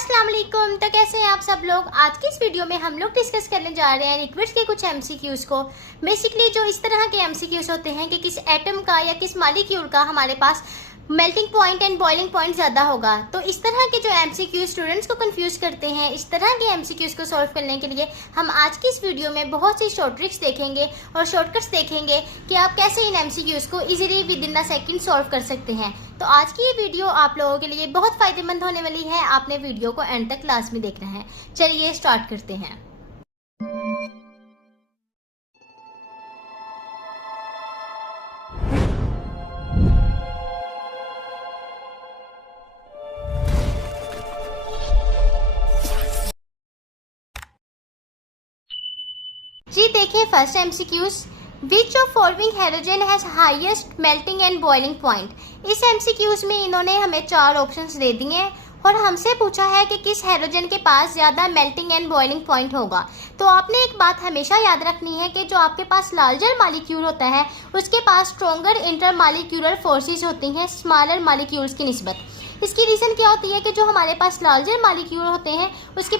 अस्सलाम वालेकुम। तो कैसे हैं आप सब लोग। आज की इस वीडियो में हम लोग डिस्कस करने जा रहे हैं लिक्विड्स के कुछ एमसीक्यूज को। बेसिकली जो इस तरह के एमसीक्यूज होते हैं कि किस एटम का या किस मॉलिक्यूल का हमारे पास melting point and boiling point ज़्यादा होगा। तो इस तरह के जो एमसीक्यूज स्टूडेंट्स को कंफ्यूज करते हैं, इस तरह के एमसीक्यूज को सॉल्व करने के लिए हम आज की इस वीडियो में बहुत सी शॉर्ट ट्रिक्स देखेंगे और शॉर्टकट्स देखेंगे कि आप कैसे इन एमसीक्यूज को easily with in a second solve कर सकते हैं। तो आज की ये वीडियो आप लोगों के लिए बहुत फायदेमंद होने वाली है। आपने वीडियो को एंड तक क्लास में देखना है। चलिए स्टार्ट करते हैं। जी देखिए, first MCQs, which of following hydrogen has highest melting and boiling point. इस एमसीक्यूज में इन्होंने हमें 4 ऑप्शंस दे दिए हैं और हमसे पूछा है कि किस हाइड्रोजन के पास ज़्यादा मेल्टिंग एंड बॉइलिंग पॉइंट होगा। तो आपने एक बात हमेशा याद रखनी है कि जो आपके पास लार्जर मॉलिक्यूल होता है उसके पास स्ट्रॉन्गर इंटरमॉलिक्यूलर फोर्सेस होती हैं स्मॉलर मॉलिक्यूल्स की निस्बत। इसकी रीज़न क्या होती है कि जो हमारे पास लार्जर मॉलिक्यूल होते हैं उसके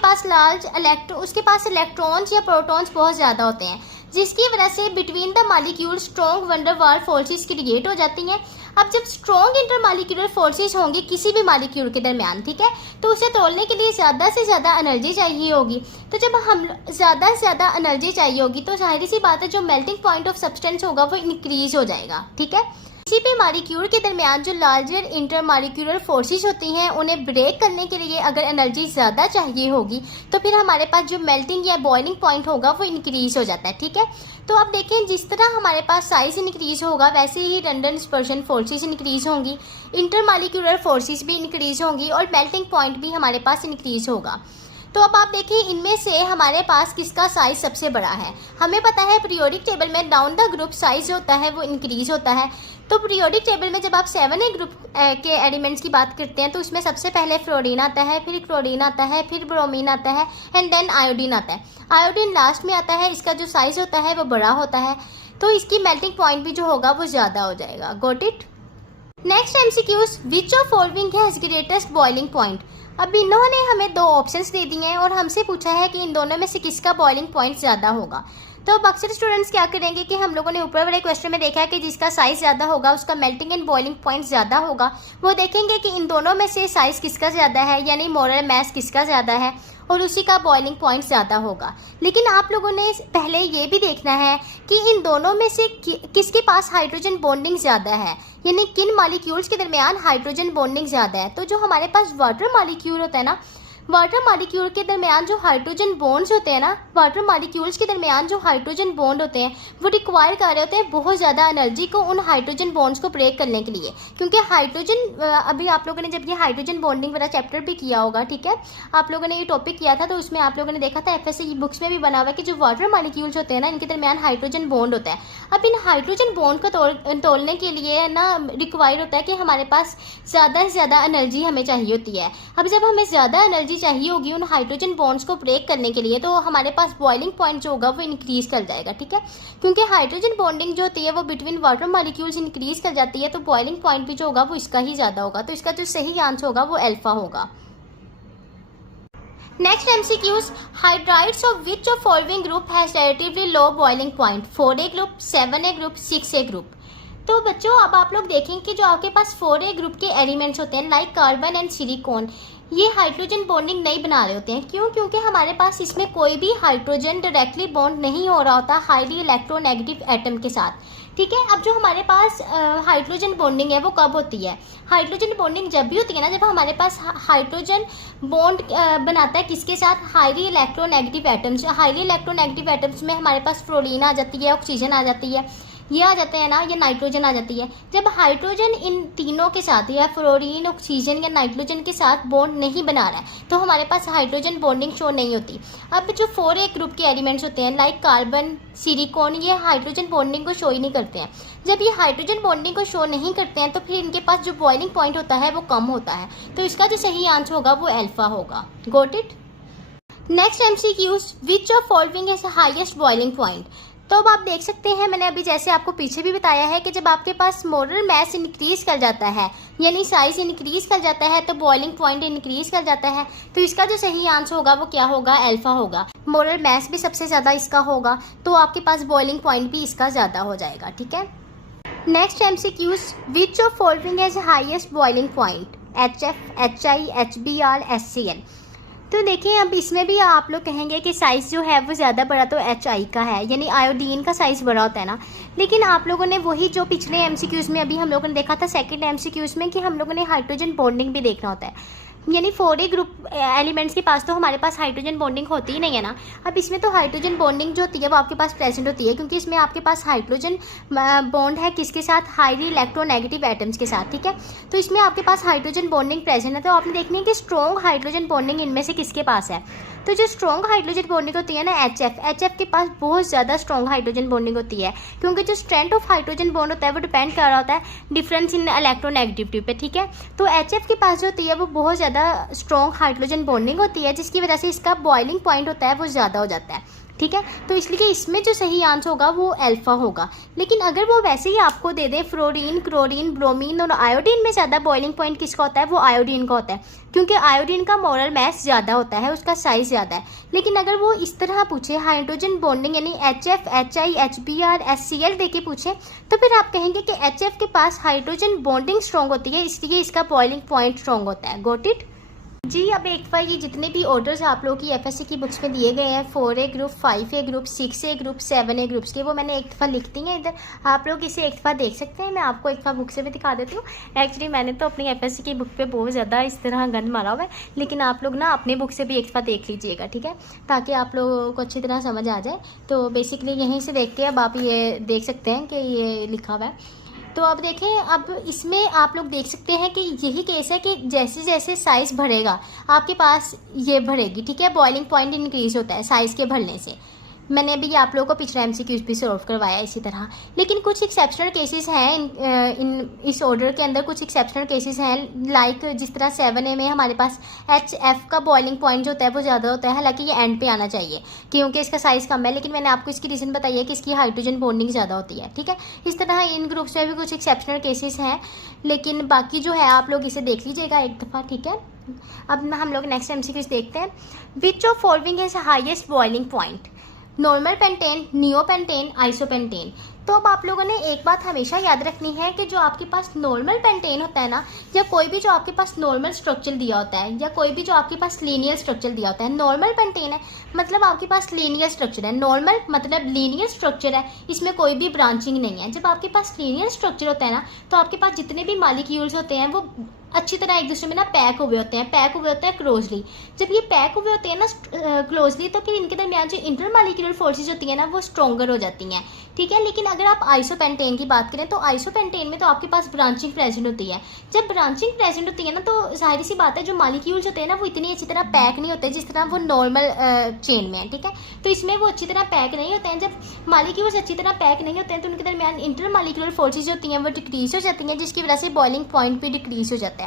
पास इलेक्ट्रॉन्स या प्रोटॉन्स बहुत ज़्यादा होते हैं, जिसकी वजह से between the molecule strong van der Waals forces create हो जाती हैं। अब जब स्ट्रॉन्ग इंटरमॉलिक्यूलर फोर्सेस होंगी किसी भी मॉलिक्यूल के दरमियान, ठीक है, तो उसे तोड़ने के लिए ज़्यादा से ज़्यादा एनर्जी चाहिए होगी। तो जब हम ज़्यादा से ज़्यादा एनर्जी चाहिए होगी तो जाहिर सी बात है जो मेल्टिंग पॉइंट ऑफ सब्सटेंस होगा वो इंक्रीज हो जाएगा। ठीक है, किसी भी मॉलिक्यूल के दरमियान जो लार्जर इंटरमॉलिक्यूलर फोर्सेस होती हैं उन्हें ब्रेक करने के लिए अगर एनर्जी ज़्यादा चाहिए होगी तो फिर हमारे पास जो मेल्टिंग या बॉइलिंग पॉइंट होगा वो इंक्रीज हो जाता है। ठीक है, तो अब देखें जिस तरह हमारे पास साइज इंक्रीज होगा वैसे ही रैंडम डिस्पर्शन फोर्सेस इंक्रीज होंगी, इंटरमॉलिक्यूलर फोर्सेस भी इंक्रीज होंगी और मेल्टिंग पॉइंट भी हमारे पास इंक्रीज होगा। तो अब आप देखिए इनमें से हमारे पास किसका साइज सबसे बड़ा है। हमें पता है पीरियोडिक टेबल में डाउन द ग्रुप साइज होता है वो इंक्रीज होता है। तो पीरियोडिक टेबल में जब आप 7A ग्रुप के एलिमेंट्स की बात करते हैं तो उसमें सबसे पहले फ्लोरीन आता है, फिर क्लोरीन आता है, फिर ब्रोमीन आता है एंड देन आयोडीन आता है। आयोडीन लास्ट में आता है। इसका जो साइज होता है वो बड़ा होता है, तो इसकी मेल्टिंग पॉइंट भी जो होगा वो ज़्यादा हो जाएगा। Got it. Next MCQs, which of following has greatest boiling point. अब इन्होंने हमें 2 ऑप्शंस दे दिए हैं और हमसे पूछा है कि इन दोनों में से किसका बॉइलिंग पॉइंट ज़्यादा होगा। तो अब अक्सर स्टूडेंट्स क्या करेंगे कि हम लोगों ने ऊपर वाले क्वेश्चन में देखा है कि जिसका साइज़ ज़्यादा होगा उसका मेल्टिंग एंड बॉइलिंग पॉइंट ज़्यादा होगा। वो देखेंगे कि इन दोनों में से साइज़ किसका ज़्यादा है, यानी मोलर मास किसका ज़्यादा है और उसी का बॉइलिंग पॉइंट ज़्यादा होगा। लेकिन आप लोगों ने पहले ये भी देखना है कि इन दोनों में से किसके पास हाइड्रोजन बॉन्डिंग ज़्यादा है, यानी किन मॉलिक्यूल्स के दरमियान हाइड्रोजन बॉन्डिंग ज़्यादा है। तो जो हमारे पास वाटर मॉलिक्यूल होता है ना, वाटर मॉलिक्यूल के दरमियान जो हाइड्रोजन बॉन्ड्स होते हैं ना, वाटर मॉलिक्यूल्स के दरमियान जो हाइड्रोजन बॉन्ड होते हैं वो रिक्वायर कर रहे होते हैं बहुत ज़्यादा एनर्जी को उन हाइड्रोजन बॉन्ड्स को ब्रेक करने के लिए। क्योंकि हाइड्रोजन अभी आप लोगों ने जब ये हाइड्रोजन बॉन्डिंग वाला चैप्टर भी किया होगा, ठीक है, आप लोगों ने ये टॉपिक किया था तो उसमें आप लोगों ने देखा था FSC बुक्स में भी बना हुआ है कि जो वाटर मॉलिक्यूल्स होते हैं ना इनके दरमियान हाइड्रोजन बॉन्ड होता है। अब इन हाइड्रोजन बॉन्ड को तोड़ने के लिए ना रिक्वायर होता है कि हमारे पास ज़्यादा से ज़्यादा एनर्जी हमें चाहिए होती है। अब जब हमें ज़्यादा एनर्जी चाहिए होगी उन हाइड्रोजन बॉन्ड्स को ब्रेक करने के लिए तो हमारे पास बॉइलिंग पॉइंट जो होगा वो इंक्रीज कर जाएगा। ठीक है, क्योंकि हाइड्रोजन बॉन्डिंग जो होती है वो बिटवीन वाटर मॉलिक्यूल्स इंक्रीज कर जाती है तो बॉइलिंग पॉइंट भी जो होगा वो इसका ही ज़्यादा होगा। तो इसका जो सही आंसर होगा वो अल्फा होगा। Next MCQs, hydrides of which of following group has relatively low boiling point. 4A group, 7A group, 6A group. तो बच्चों अब आप लोग देखें कि जो आपके पास 4A ग्रुप के एलिमेंट्स होते हैं लाइक कार्बन एंड सिलिकॉन, ये हाइड्रोजन बॉन्डिंग नहीं बना रहे होते हैं। क्यों? क्योंकि हमारे पास इसमें कोई भी हाइड्रोजन डायरेक्टली बॉन्ड नहीं हो रहा होता हाईली इलेक्ट्रोनेगेटिव एटम के साथ। ठीक है, अब जो हमारे पास हाइड्रोजन बॉन्डिंग है वो कब होती है? हाइड्रोजन बॉन्डिंग जब भी होती है ना जब हमारे पास हाइड्रोजन बॉन्ड बनाता है किसके साथ? Highly electronegative atoms. Highly electronegative atoms में हमारे पास फ्लोरीन आ जाती है, ऑक्सीजन आ जाती है, ये आ जाते हैं ना, ये नाइट्रोजन आ जाती है। जब हाइड्रोजन इन तीनों के साथ या फ्लोरीन, ऑक्सीजन या नाइट्रोजन के साथ बॉन्ड नहीं बना रहा है तो हमारे पास हाइड्रोजन बॉन्डिंग शो नहीं होती। अब जो 4A ग्रुप के एलिमेंट्स होते हैं लाइक कार्बन, सिलिकॉन, ये हाइड्रोजन बॉन्डिंग को शो ही नहीं करते हैं। जब ये हाइड्रोजन बॉन्डिंग को शो नहीं करते हैं तो फिर इनके पास जो बॉइलिंग पॉइंट होता है वो कम होता है। तो इसका जो सही आंसर होगा वो अल्फा होगा। Got it. Next MCQs, which of following has highest boiling point. तो अब आप देख सकते हैं, मैंने अभी जैसे आपको पीछे भी बताया है कि जब आपके पास मोलर मास इंक्रीज कर जाता है, यानी साइज इंक्रीज कर जाता है, तो बॉइलिंग पॉइंट इंक्रीज कर जाता है। तो इसका जो सही आंसर होगा वो क्या होगा? अल्फा होगा। मोलर मास भी सबसे ज़्यादा इसका होगा, तो आपके पास बॉइलिंग पॉइंट भी इसका ज़्यादा हो जाएगा। ठीक है, next MCQs, which of following has highest boiling point? HF, HI, HBr, HCl। तो देखिए, अब इसमें भी आप लोग कहेंगे कि साइज़ जो है वो ज़्यादा बड़ा तो HI का है, यानी आयोडीन का साइज़ बड़ा होता है ना। लेकिन आप लोगों ने वही जो पिछले MCQs में अभी हम लोगों ने देखा था सेकंड MCQs में, कि हम लोगों ने हाइड्रोजन बॉन्डिंग भी देखना होता है, यानी 4A ग्रुप एलिमेंट्स के पास तो हमारे पास हाइड्रोजन बॉन्डिंग होती ही नहीं है ना। अब इसमें तो हाइड्रोजन बॉन्डिंग जो होती है वो आपके पास प्रेजेंट होती है, क्योंकि इसमें आपके पास हाइड्रोजन बॉन्ड है किसके साथ? हाईली इलेक्ट्रोनेगेटिव एटम्स के साथ। ठीक है, तो इसमें आपके पास हाइड्रोजन बॉन्डिंग प्रेजेंट है। तो आपने देखनी है कि स्ट्रॉन्ग हाइड्रोजन बॉन्डिंग इनमें से किसके पास है। तो जो स्ट्रॉन्ग हाइड्रोजन बॉन्डिंग होती है ना, HF के पास बहुत ज़्यादा स्ट्रॉन्ग हाइड्रोजन बॉन्डिंग होती है, क्योंकि जो स्ट्रेंथ ऑफ हाइड्रोजन बॉन्ड होता है वो डिपेंड कर रहा होता है डिफरेंस इन इलेक्ट्रोनेगेटिविटी पे। ठीक है, तो HF के पास जो होती है वो बहुत ज़्यादा स्ट्रॉन्ग हाइड्रोजन बॉन्डिंग होती है, जिसकी वजह से इसका बॉइलिंग पॉइंट होता है वो ज़्यादा हो जाता है। ठीक है, तो इसलिए इसमें जो सही आंसर होगा वो अल्फा होगा। लेकिन अगर वो वैसे ही आपको दे दें फ्लोरीन, क्लोरीन, ब्रोमीन और आयोडीन में ज़्यादा बॉइलिंग पॉइंट किसका होता है? वो आयोडीन का होता है, क्योंकि आयोडीन का मोलर मास ज़्यादा होता है, उसका साइज़ ज़्यादा है। लेकिन अगर वो इस तरह पूछे हाइड्रोजन बॉन्डिंग यानी HF, HI, HBr, HCl दे के पूछे, तो फिर आप कहेंगे कि HF के पास हाइड्रोजन बॉन्डिंग स्ट्रॉन्ग होती है, इसलिए इसका बॉइलिंग पॉइंट स्ट्रॉन्ग होता है। गॉट इट जी। अब एक बार ये जितने भी ऑर्डर्स आप लोगों की FSC की बुक्स में दिए गए हैं, 4A group, 5A group, 6A group, 7A groups के, वो मैंने एक दफ़ा लिख दी हैं इधर। आप लोग इसे एक दफ़ा देख सकते हैं। मैं आपको एक दफ़ा बुक से भी दिखा देती हूँ। एक्चुअली मैंने तो अपनी FSC की बुक पे बहुत ज़्यादा इस तरह गन मारा हुआ है, लेकिन आप लोग ना अपनी बुक से भी एक दफ़ा देख लीजिएगा, ठीक है, ताकि आप लोगों को अच्छी तरह समझ आ जाए। तो बेसिकली यहीं से देख के अब आप ये देख सकते हैं कि ये लिखा हुआ है। तो अब देखें, अब इसमें आप लोग देख सकते हैं कि यही केस है कि जैसे जैसे साइज़ बढ़ेगा आपके पास ये बढ़ेगी। ठीक है, बॉइलिंग पॉइंट इंक्रीज होता है साइज़ के बढ़ने से। मैंने अभी आप लोगों को पिछला MCQs भी सॉल्व करवाया इसी तरह। लेकिन कुछ एक्सेप्शनल केसेस हैं इस ऑर्डर के अंदर, कुछ एक्सेप्शनल केसेस हैं, लाइक जिस तरह 7A में हमारे पास HF का बॉइलिंग पॉइंट जो होता है वो ज़्यादा होता है। हालांकि ये एंड पे आना चाहिए क्योंकि इसका साइज़ कम है, लेकिन मैंने आपको इसकी रीज़न बताई है कि इसकी हाइड्रोजन बॉन्डिंग ज़्यादा होती है। ठीक है, इस तरह इन ग्रुप्स में भी कुछ एक्सेप्शनल केसेस हैं, लेकिन बाकी जो है आप लोग इसे देख लीजिएगा एक दफ़ा। ठीक है, अब हम लोग नेक्स्ट MCQs देखते हैं। विच of following is highest boiling point? Normal pentane, neopentane, isopentane. तो अब आप लोगों ने एक बात हमेशा याद रखनी है कि जो आपके पास नॉर्मल पेंटेन होता है ना, या कोई भी जो आपके पास नॉर्मल स्ट्रक्चर दिया होता है, या कोई भी जो आपके पास लीनियर स्ट्रक्चर दिया होता है, नॉर्मल पेंटेन है मतलब आपके पास लीनियर स्ट्रक्चर है। नॉर्मल मतलब लीनियर स्ट्रक्चर है, इसमें कोई भी ब्रांचिंग नहीं है। जब आपके पास लीनियर स्ट्रक्चर होता है ना, तो आपके पास जितने भी मॉलिक्यूल्स होते हैं वो अच्छी तरह एक दूसरे में ना पैक हुए होते हैं क्लोजली। जब ये पैक हुए होते हैं ना क्लोजली, तो फिर इनके दरमियान जो इंटरमॉलिक्यूलर फोर्सेज होती हैं ना वो स्ट्रॉन्गर हो जाती हैं। ठीक है, लेकिन अगर आप आइसोपेंटेन की बात करें तो आइसोपेंटेन में तो आपके पास ब्रांचिंग प्रेजेंट होती है। जब ब्रांचिंग प्रेजेंट होती है ना, तो जाहिर सी बात है जो मॉलिक्यूल्स होते हैं ना वो इतनी अच्छी तरह पैक नहीं होते जिस तरह वो नॉर्मल चेन में है। ठीक है, तो इसमें वो अच्छी तरह पैक नहीं होते हैं। जब मॉलिक्यूल्स अच्छी तरह पैक नहीं होते हैं तो उनके दरमियान इंटरमॉलिक्यूलर फोर्सेज होती हैं वो डिक्रीज हो जाती हैं, जिसकी वजह से बॉइलिंग पॉइंट भी डिक्रीज हो जाता है।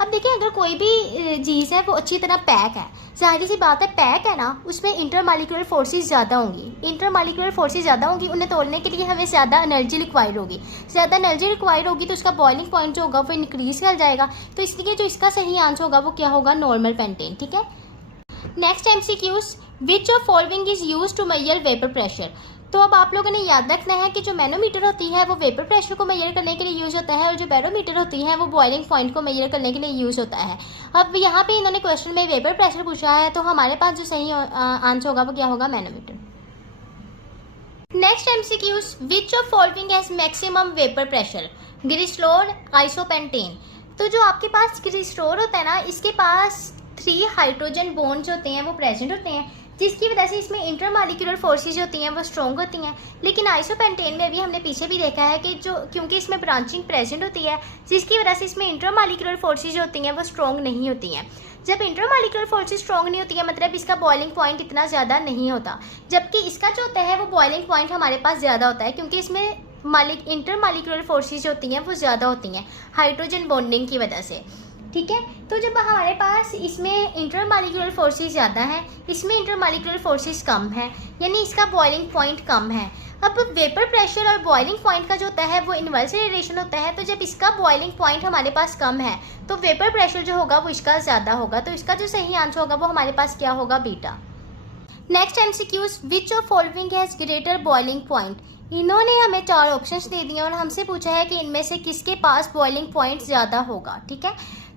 अब देखिए, अगर कोई भी चीज़ है वो अच्छी तरह पैक है, जाहिर सी बात है पैक है ना, उसमें इंटरमॉलिक्यूलर फोर्सेस ज़्यादा होंगी। इंटरमॉलिक्यूलर फोर्सेस ज़्यादा होंगी, उन्हें तोड़ने के लिए हमें ज़्यादा एनर्जी रिक्वायर होगी। ज़्यादा एनर्जी रिक्वायर होगी तो उसका बॉइलिंग पॉइंट जो होगा वो इंक्रीज कर जाएगा। तो इसलिए जो इसका सही आंसर होगा वो क्या होगा? Normal pentane. ठीक है, next MCQs, which of following is use to measure vapour pressure? तो अब आप लोगों ने याद रखना है कि जो मैनोमीटर होती है वो वेपर प्रेशर को मेजर करने के लिए यूज़ होता है, और जो बैरोमीटर होती है वो बॉइलिंग पॉइंट को मेजर करने के लिए यूज़ होता है। अब यहाँ पे इन्होंने क्वेश्चन में वेपर प्रेशर पूछा है, तो हमारे पास जो सही आंसर होगा वो क्या होगा? Manometer. Next MCQs, which of following has maximum vapour pressure? Glycerol, isopentane. तो जो आपके पास ग्लिसरॉल होता है ना, इसके पास 3 हाइड्रोजन बॉन्ड्स होते हैं वो प्रेजेंट होते हैं, जिसकी वजह से इसमें इंटरमॉलिक्यूलर फोर्सेज होती हैं वो स्ट्रॉन्ग होती हैं। लेकिन आइसोपेंटेन में भी हमने पीछे भी देखा है कि जो क्योंकि इसमें ब्रांचिंग प्रेजेंट होती है, जिसकी वजह से इसमें इंटरमॉलिक्यूलर फोर्सेज होती हैं वो स्ट्रॉन्ग नहीं होती हैं। जब इंटरमॉलिक्यूलर फोर्सेज स्ट्रॉन्ग नहीं होती है मतलब इसका बॉइलिंग पॉइंट इतना ज़्यादा नहीं होता, जबकि इसका जो होता है वो बॉइलिंग पॉइंट हमारे पास ज़्यादा होता है, क्योंकि इसमें इंटरमॉलिक्यूलर फोर्सेज होती हैं वो ज़्यादा होती हैं हाइड्रोजन बॉन्डिंग की वजह से। ठीक है, तो जब हमारे पास इसमें इंटरमॉलिक्यूलर फोर्सेस ज़्यादा है, इसमें इंटरमॉलिक्यूलर फोर्सेस कम है, यानी इसका बॉइलिंग पॉइंट कम है। अब वेपर प्रेशर और बॉइलिंग पॉइंट का जो होता है वो इन्वर्सली रिलेशन होता है। तो जब इसका बॉइलिंग पॉइंट हमारे पास कम है तो वेपर प्रेशर जो होगा वो इसका ज़्यादा होगा। तो इसका जो सही आंसर होगा वो हमारे पास क्या होगा, beta. Next MCQs, which of following has greater boiling point. इन्होंने हमें 4 ऑप्शंस दे दिए और हमसे पूछा है कि इनमें से किसके पास बॉइलिंग पॉइंट ज़्यादा होगा। ठीक है,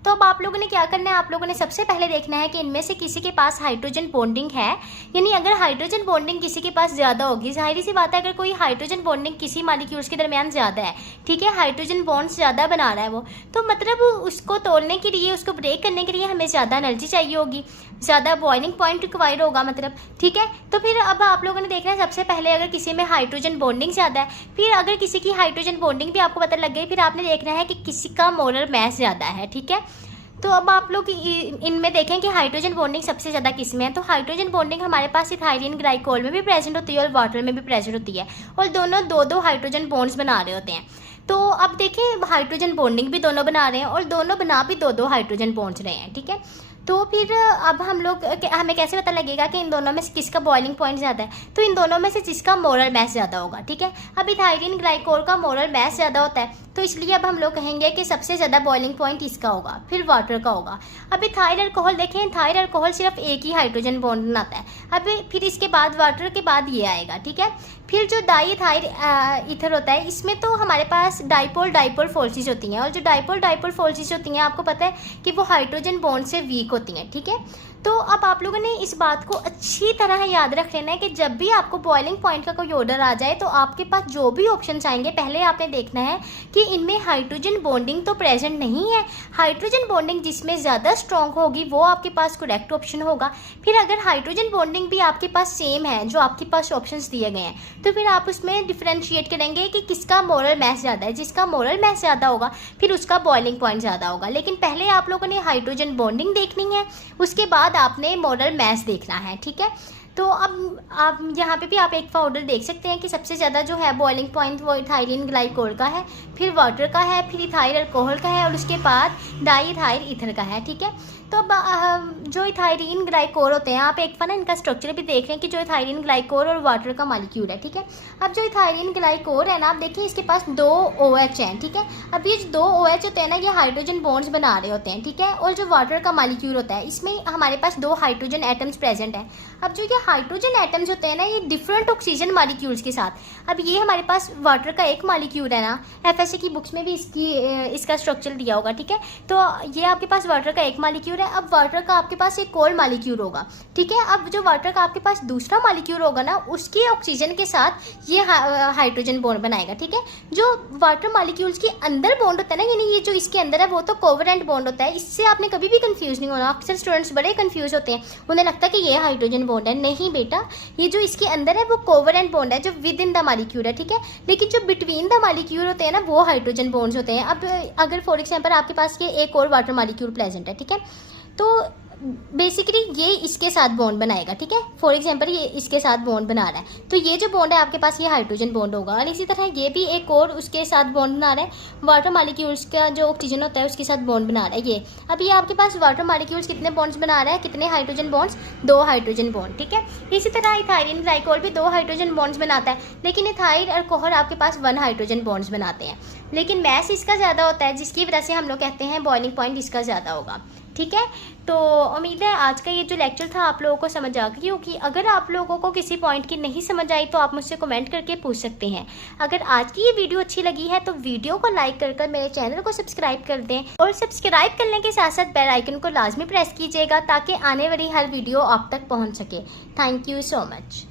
तो अब आप लोगों ने क्या करना है, आप लोगों ने सबसे पहले देखना है कि इनमें से किसी के पास हाइड्रोजन बॉन्डिंग है, यानी अगर हाइड्रोजन बॉन्डिंग किसी के पास ज़्यादा होगी, जाहिर सी बात है अगर कोई हाइड्रोजन बॉन्डिंग किसी मॉलिक्यूल्स के दरमियान ज़्यादा है, ठीक है, हाइड्रोजन बॉन्ड्स ज़्यादा बना रहा है वो, तो मतलब उसको तोड़ने के लिए, उसको ब्रेक करने के लिए हमें ज़्यादा एनर्जी चाहिए होगी, ज़्यादा बॉइलिंग पॉइंट रिक्वायर्ड होगा मतलब। ठीक है, तो फिर अब आप लोगों ने देखना है सबसे पहले अगर किसी में हाइड्रोजन बॉन्डिंग ज़्यादा है, फिर अगर किसी की हाइड्रोजन बॉन्डिंग भी आपको पता लग गई, फिर आपने देखना है कि किसी का मोलर मास ज़्यादा है। ठीक है, तो अब आप लोग इनमें देखें कि हाइड्रोजन बॉन्डिंग सबसे ज़्यादा किस में है। तो हाइड्रोजन बॉन्डिंग हमारे पास इथाइलिन ग्लाइकोल में भी प्रेजेंट होती है और वाटर में भी प्रेजेंट होती है, और दोनों 2-2 हाइड्रोजन बॉन्ड्स बना रहे होते हैं। तो अब देखें हाइड्रोजन बॉन्डिंग भी दोनों बना रहे हैं और दोनों बना भी 2-2 हाइड्रोजन बॉन्ड्स रहे हैं। ठीक है, तो फिर अब हमें कैसे पता लगेगा कि इन दोनों में से किसका बॉइलिंग पॉइंट ज़्यादा है, तो इन दोनों में से जिसका मोलर मास ज़्यादा होगा। ठीक है, अब इथाइलिन ग्लाइकोल का मोलर मास ज़्यादा होता है, तो इसलिए अब हम लोग कहेंगे कि सबसे ज़्यादा बॉइलिंग पॉइंट इसका होगा, फिर वाटर का होगा। अब इथाइल अल्कोहल देखें, इथाइल अल्कोहल सिर्फ एक ही हाइड्रोजन बॉन्ड बनाता है, अब फिर इसके बाद वाटर के बाद ये आएगा। ठीक है, फिर जो डाई इथाइल ईथर होता है, इसमें तो हमारे पास डाइपोल फोर्सेस होती हैं, और जो डाइपोल फोर्सेस होती हैं आपको पता है कि वो हाइड्रोजन बॉन्ड से वीक होती हैं। ठीक है, तो अब आप लोगों ने इस बात को अच्छी तरह याद रख लेना है कि जब भी आपको बॉइलिंग पॉइंट का कोई ऑर्डर आ जाए तो आपके पास जो भी ऑप्शन आएंगे, पहले आपने देखना है कि इनमें हाइड्रोजन बॉन्डिंग तो प्रेजेंट नहीं है। हाइड्रोजन बॉन्डिंग जिसमें ज़्यादा स्ट्रॉन्ग होगी वो आपके पास करेक्ट ऑप्शन होगा। फिर अगर हाइड्रोजन बॉन्डिंग भी आपके पास सेम है जो आपके पास ऑप्शंस दिए गए हैं, तो फिर आप उसमें डिफ्रेंशिएट करेंगे कि किसका मोलर मास ज़्यादा है। जिसका मोलर मास ज़्यादा होगा फिर उसका बॉइलिंग पॉइंट ज़्यादा होगा। लेकिन पहले आप लोगों ने हाइड्रोजन बॉन्डिंग देखनी है, उसके बाद आपने मोलर मास देखना है। ठीक है, तो अब आप यहाँ पे भी आप एक ऑर्डर देख सकते हैं कि सबसे ज़्यादा जो है बॉइलिंग पॉइंट वो इथाइलिन ग्लाइकोल का है, फिर वाटर का है, फिर इथाइल अल्कोहल का है, और उसके बाद डाई इथाइल ईथर का है। ठीक है, तो अब जो इथाइलिन ग्लाइकोल होते हैं, आप एक बार ना इनका स्ट्रक्चर भी देख रहे हैं कि जो इथाइलिन ग्लाइकोल और वाटर का मॉलिक्यूल है। ठीक है, अब जो इथाइलिन ग्लाइकोल है ना, आप देखिए इसके पास 2 OH हैं। ठीक है, अब ये जो 2 OH होते हैं ना, ये हाइड्रोजन बॉन्ड्स बना रहे होते हैं। ठीक है, और जो वाटर का मॉलिक्यूल होता है इसमें हमारे पास 2 हाइड्रोजन एटम्स प्रेजेंट हैं। अब जो ये हाइड्रोजन एटम्स होते हैं ना, ये डिफरेंट ऑक्सीजन मॉलिक्यूल्स के साथ, अब ये हमारे पास वाटर का एक मॉलिक्यूल है ना, FSA की बुक्स में भी इसका स्ट्रक्चर दिया होगा। ठीक है, तो ये आपके पास वाटर का एक मॉलिक्यूल है। अब वाटर का आपके पास एक और मॉलिक्यूल होगा। ठीक है, अब जो वाटर का आपके पास दूसरा मॉलिक्यूल होगा ना, उसके ऑक्सीजन के साथ ये हाइड्रोजन बॉन्ड बनाएगा। ठीक है, जो वाटर मॉलिक्यूल्स के अंदर बॉन्ड होता है ना, यानी ये जो इसके अंदर है वो तो कोवेलेंट बॉन्ड होता है। इससे आपने कभी भी कंफ्यूज नहीं होना। अक्सर स्टूडेंट्स बड़े कंफ्यूज होते हैं, उन्हें लगता है कि ये हाइड्रोजन बॉन्ड है। नहीं बेटा, ये जो इसके अंदर है वो कोवेलेंट बॉन्ड है जो विद इन द मॉलिक्यूल है। ठीक है, लेकिन जो बिटवीन द मॉलिक्यूल होते हैं ना, वो हाइड्रोजन बॉन्ड्स होते हैं। अब अगर फॉर एग्जांपल आपके पास ये एक और वाटर मॉलिक्यूल प्रेजेंट है, ठीक है, तो बेसिकली ये इसके साथ बॉन्ड बनाएगा। ठीक है, फॉर एग्जांपल ये इसके साथ बॉन्ड बना रहा है, तो ये जो बॉन्ड है आपके पास ये हाइड्रोजन बॉन्ड होगा। और इसी तरह ये भी एक और उसके साथ बॉन्ड बना रहा है, वाटर मॉलिक्यूल्स का जो ऑक्सीजन होता है उसके साथ बॉन्ड बना रहा है ये। अब ये आपके पास वाटर मॉलिक्यूल्स कितने बॉन्ड्स बना रहा है, कितने हाइड्रोजन बॉन्ड्स, 2 हाइड्रोजन बॉन्ड। ठीक है, इसी तरह इथाइलिन ग्लाइकोल भी 2 हाइड्रोजन बॉन्ड्स बनाता है, लेकिन इथाइल अल्कोहल आपके पास 1 हाइड्रोजन बॉन्ड्स बनाते हैं। लेकिन मैस इसका ज़्यादा होता है, जिसकी वजह से हम लोग कहते हैं बॉइलिंग पॉइंट इसका ज़्यादा होगा। ठीक है, तो उम्मीद है आज का ये जो लेक्चर था आप लोगों को समझ आ गई होगी। अगर आप लोगों को किसी पॉइंट की नहीं समझ आई तो आप मुझसे कमेंट करके पूछ सकते हैं। अगर आज की ये वीडियो अच्छी लगी है तो वीडियो को लाइक कर मेरे चैनल को सब्सक्राइब कर दें, और सब्सक्राइब करने के साथ साथ बेल आइकन को लाजमी प्रेस कीजिएगा ताकि आने वाली हर वीडियो आप तक पहुँच सके। Thank you so much.